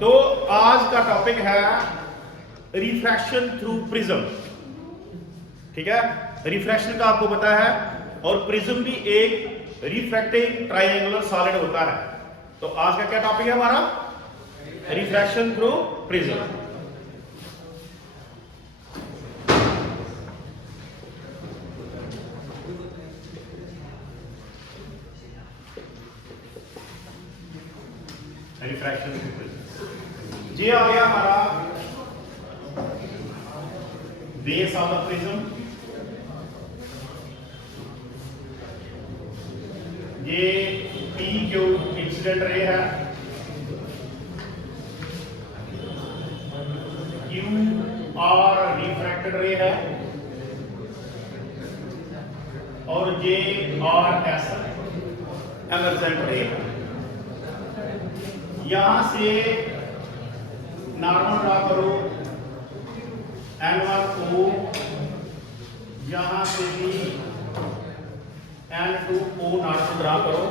तो आज का टॉपिक है रिफ्रैक्शन थ्रू प्रिज्म। ठीक है, रिफ्रैक्शन का आपको पता है, और प्रिज्म भी एक रिफ्रैक्टिंग ट्रायंगुलर सॉलिड होता है। तो आज का क्या टॉपिक है हमारा? Refraction through prism. Refraction through prism ये आ गया हमारा बेस ऑफ द प्रिज्म। ये पी क्यू इंसिडेंट रे है, क्यू आर रिफ्रैक्टेड रे है, और जे आर एस एमर्जेंट रे है। यहां से नॉर्मल ड्रा करो, N1O, यहां से भी N2O नॉर्मल ड्रा करो,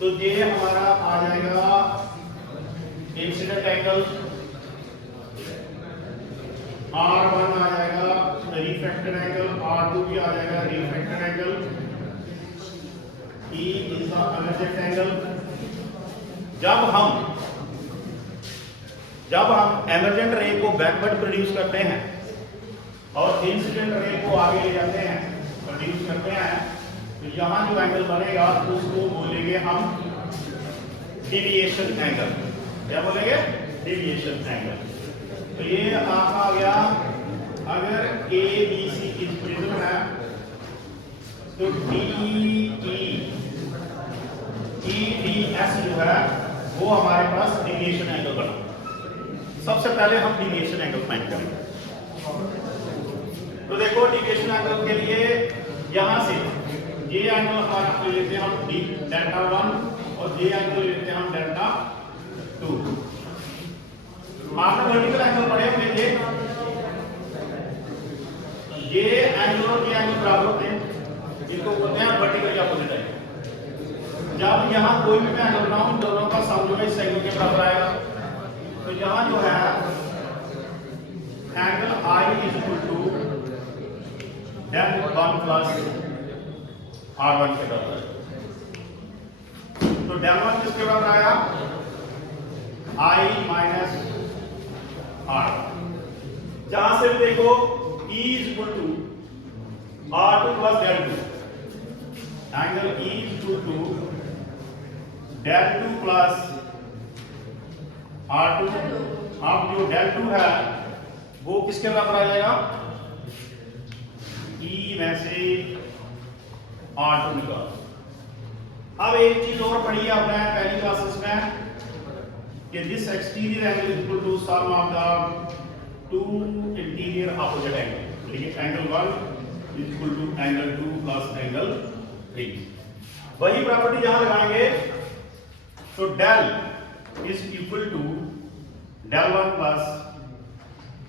तो ये हमारा आ जाएगा इंसिडेंट एंगल, R1 आ जाएगा रिफ्रैक्टेड एंगल, R2 भी आ जाएगा refracted angle, E is the emergent angle. जब हम एमर्जेंट रे को बैकवर्ड प्रोड्यूस करते हैं और इंसिडेंट रे को आगे ले जाते हैं, प्रोड्यूस करते हैं, तो यहां जो एंगल बनेगा उसको बोलेंगे हम डेविएशन एंगल। क्या बोलेंगे? Deviation angle. तो ये आपका आ गया, अगर ए बी सी इस प्रिज्म है तो EDS जो है वो हमारे पास डेविएशन एंगल बना। सबसे पहले हम डेविएशन एंगल फाइंड करेंगे। तो देखो, डेविएशन एंगल के लिए यहां से ये एंगल हमारा लेते हैं हम डेल्टा 1 और ये एंगल लेते हैं हम डेल्टा 2। आपने वर्टिकल एंगल पढ़े होंगे, ये एंगल और ये एंगल बराबर होते हैं, इनको बोलते हैं वर्टिकल या अपोजिट एंगल। जब यहाँ कोई भी एंगल बनाऊं, इन दोनों का सम जो है इस एंगल के बराबर आएगा। तो यहाँ जो है angle I is equal to del 1 plus R1 के बराबर है। तो डेल 1 किसके बराबर आया? I minus R। जहां से भी देखो E is equal to R2 plus del 2, angle E is equal to del 2 plus R2। अब जो डेल 2 है वो किसके बराबर आ जाएगा? E में से R2 निकाल। अब एक चीज और पढ़ी है आपने पहली क्लासेस में कि this exterior angle is equal to sum of the two interior opposite angle. ठीक है, angle 1 is equal to angle 2 plus angle 3। वही प्रॉपर्टी यहां लगाएंगे, तो del is equal to del 1 plus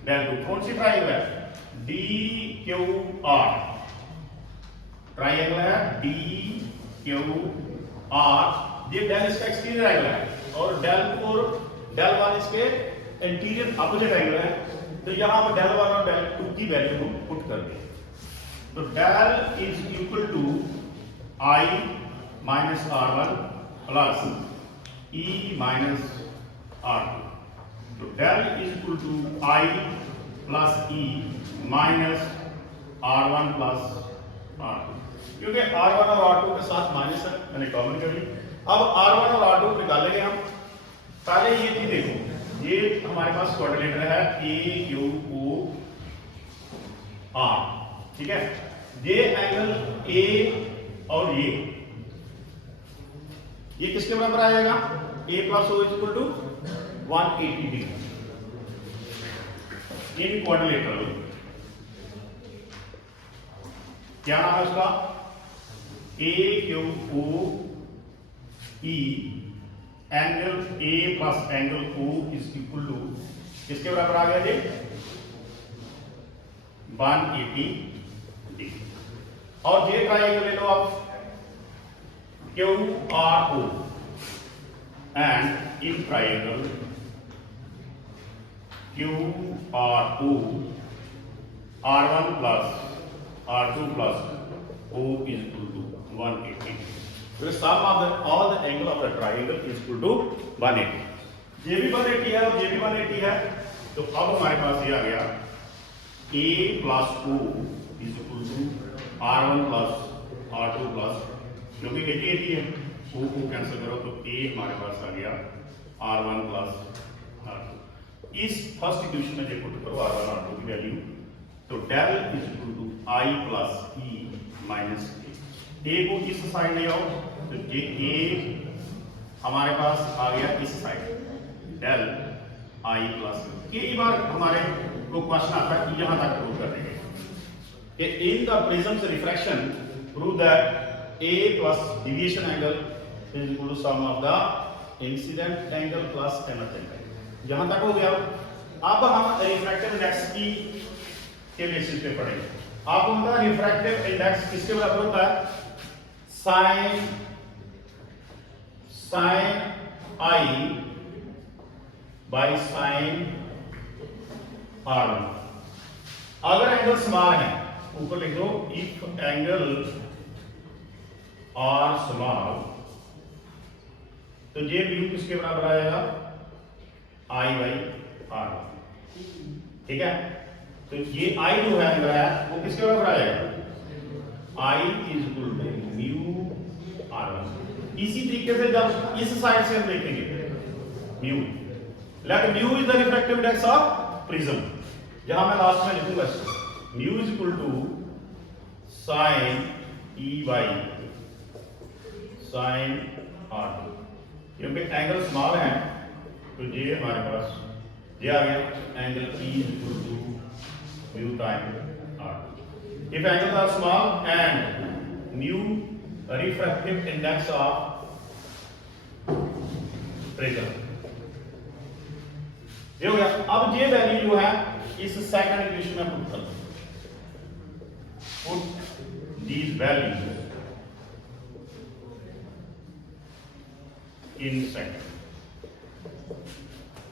del 2। कौन सी ट्राइंगल है? DQR ट्राइंगल है, DQR। ये डेल इसका एक्सटीरियर एंगल है और डेल 1 इसके इंटीरियर ऑपोजिट एंगल है। तो यहां पर डेल 1 और डेल 2 की वैल्यू हम पुट कर दें, तो del is equal to I minus R1 plus E minus R2। तो del is equal to I plus E minus R1 plus R2। क्योंकि R1 और R2 के साथ माइनस है, मैंने कॉमन कर ली। अब R1 और R2 निकालेंगे हम। पहले ये चीज देखो, ये हमारे पास कोऑर्डिनेटर है AQO R। ठीक है, ये एंगल A और ये किसके बराबर आ जाएगा? A plus O is equal to 180 degree. ये भी क्वाड्रिलेटरल। क्या नाम है उसका? AQOE। Angle A plus angle O is equal to किसके बराबर आ गया जी? 180 डिग्री। और ये ट्रायंगल ले लो आप, QRO। and in triangle QRO R1 plus R2 plus O is equal to 180. So sum of all the angle of the triangle is equal to 180. ये भी 180 है और ये भी 180 है, तो अब हमारे पास ये आ गया A plus O is equal to R1 plus R2 plus, क्योंकि 80 है, O को कैंसिल करो तो A हमारे पास आ गया R1 plus R2। इस फर्स्ट इक्वेशन में पुट करो R1 R2 की वैल्यू, तो del is equal to I plus E minus A को इस साइड ले आओ, तो ये A हमारे पास आ गया इस साइड, डेल I प्लस। कई बार हमारे को क्वेश्चन आता है कि यहां तक प्रूव कर देंगे कि इन द प्रिज्म से refraction prove that A plus deviation angle is equal to sum of the incident angle plus emergent angle. यहां तक हो गया। अब हम रिफ्रैक्टिव इंडेक्स की के बेसिस पे पढ़ेंगे। आपको पता है रिफ्रैक्टिव इंडेक्स किसके बराबर होता है? Sine I by sine R1। अगर एंगल स्मॉल है, ऊपर लिख दो इफ एंगल आर स्मॉल, तो ये व्यू किसके बराबर आएगा? I by R1। ठीक है, तो ये I जो है एंगल है वो किसके बराबर आएगा? I is equal to mu R1। इसी तरीके से जब इस साइड से हम देखेंगे mu, let mu is the refractive index of prism, जहां मैं लास्ट में लिखूंगा mu is equal to sine E by sine R2। क्योंकि एंगल स्मॉल है तो ये हमारे पास ये आ गया angle E is equal to mu time R2। If angles are small and mu refractive index of prism, ये हो गया। अब ये वैल्यू जो है इस सेकंड इक्वेशन में पुट कर, put these values in second.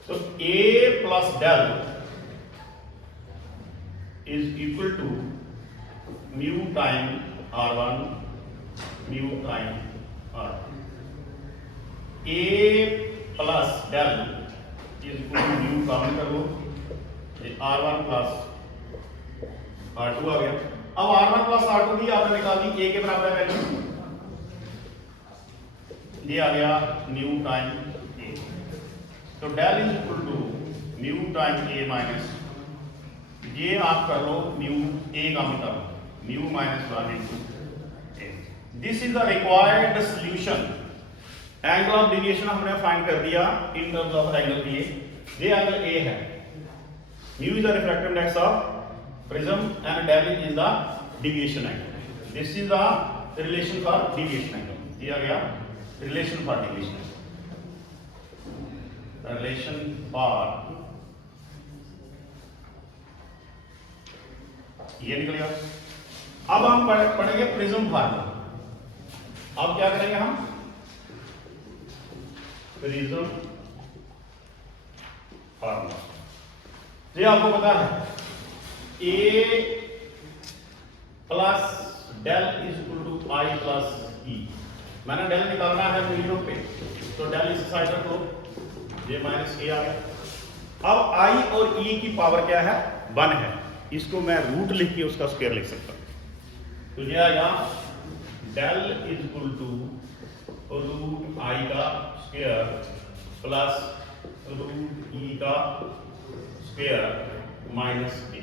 तो A plus del is equal to mu time R1 mu time R2। A plus del is equal to mu common कर लो, R1 प्लस R2 आ गया। अब R1 plus R2 भी आपने निकाल दी, A के बराबर है वैल्यू, ये आ गया म्यू टाइम A। तो del is equal to mu time A minus, ये आप कर लो म्यू A कॉमन कर लो, mu minus 1 into A। This is the required solution. Angle of deviation हमने फाइंड कर दिया in terms of angle A। ये एंगल A है, mu is the refractive index of prism and del is the deviation angle. This is the relation for deviation angle, दिया गया relation for deviation, relation for, ये निकल गया। अब हम पढ़ेंगे प्रिज्म फार्मूला। अब क्या करेंगे हम? Prism formula. ये आपको पता है A plus del is equal to I plus E। मैंने डेल निकालना है मीडियम पे, तो डेल इस साइड रख लो, ये माइनस A आ गया। अब I और E की पावर क्या है? 1 है, इसको मैं रूट लिख के उसका स्क्वायर लिख सकता हूं। तो ये आएगा del is equal to root I का स्क्वायर प्लस रूट E का स्क्वायर माइनस A।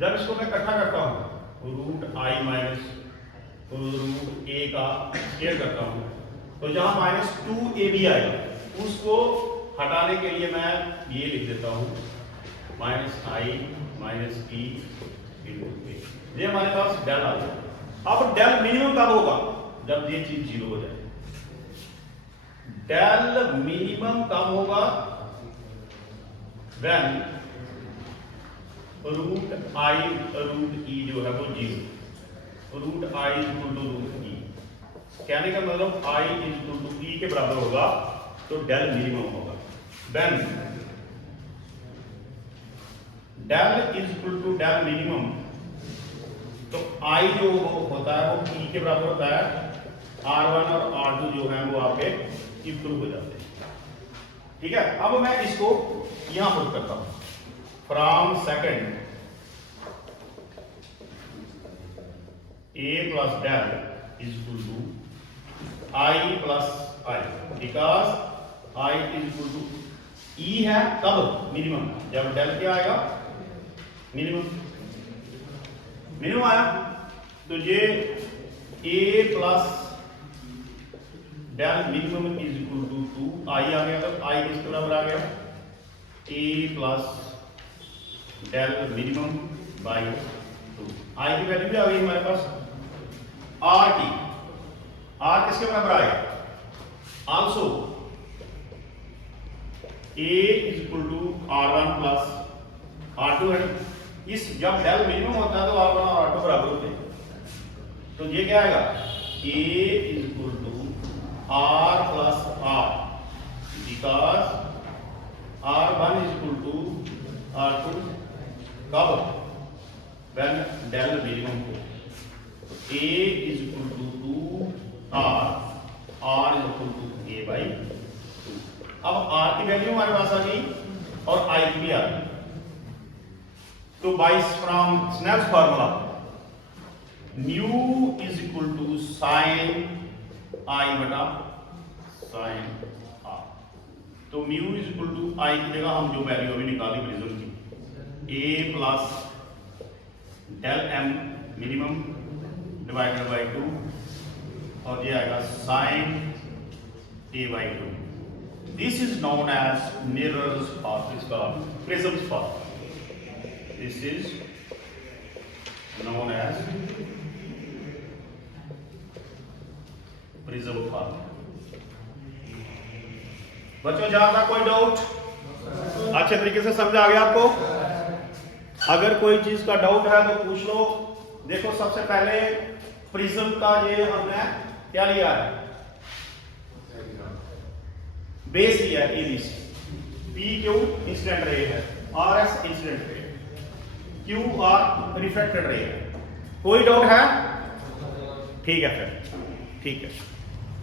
जब इसको मैं इकट्ठा करता हूं root I minus root A का स्क्वायर करता हूं, तो जहां माइनस 2AB आएगा उसको हटाने के लिए मैं ये लिख देता हूं minus I minus E into A। ये हमारे पास डेल आ गया। अब डेल मिनिमम कब होगा? जब ये चीज 0 हो जाए। डेल मिनिमम कब होगा? When root I root E जो है वो 0, root I is equal to root E। कहने का मतलब I is equal to E के बराबर होगा तो डेल मिनिमम होगा। Then del is equal to del minimum, तो आई जो होता है वो ई के बराबर होता है, R1 और R2 जो है वो आपके इम्प्रूव हो जाते हैं। ठीक है, अब मैं इसको यहां पुट करता हूं, from second A plus del is equal to I plus I, because I is equal to E है कब मिनिमम, जब डेल क्या आएगा मिनिमम, मिनिमम आया तो ये A plus del minimum is equal to 2 I आ गया, तो आई किसके बराबर आ गया, A plus del minimum by 2, I की वैल्यू भी आ गई हमारे पास, आर की, आर किसके बराबर आएगा, also A is equal to R1 plus R2 है। इस जब डेल मिनिमम होता है तो R1 और R2 बराबर होते हैं, तो ये क्या आएगा, A is equal to R plus R, because R1 is equal to R2 कब, व्हेन डेल मिनिमम हो, A is equal to 2R, R is equal to A by 2। अब R की वैल्यू हमारे पास आ गई और I की भी आ गई, तो by from Snell's formula mu is equal to sine I बटा साइन आर, तो mu is equal to I की जगह हम जो वैल्यू अभी निकाली प्रिज्म की, A plus del M minimum divided by 2, और ये आएगा sine A by 2। This is known as mirror's formula, इसका prism's formula, this is known as prism formula। बच्चों जहां तक कोई डाउट अच्छे तरीके से समझ आ गया आपको, अगर कोई चीज का डाउट है तो पूछ लो। देखो सबसे पहले प्रिज्म का ये हमने क्या लिया है, बेस लिया है ABC, P Q incident ray है, R S incident ray, Q R reflected ray है। कोई डाउट है? ठीक है फिर, ठीक है।